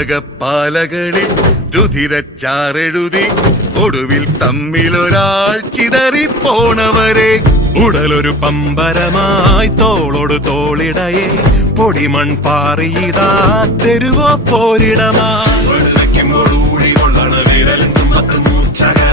ഉലകപ്പാലകളിൽ രുധിരച്ചാറെഴുതി ഒടുവിൽ തമ്മിലൊരാൾ ചിതറിപ്പോണവരെ ഉടലൊരു പമ്പരമായി തോളോട് തോളിടയെ പൊടിമൺ പാറിയതാ തെരുവോ പോരിടമാ ൂഴി കൊള്ളണ വിരലും മൂർച്ചകൾ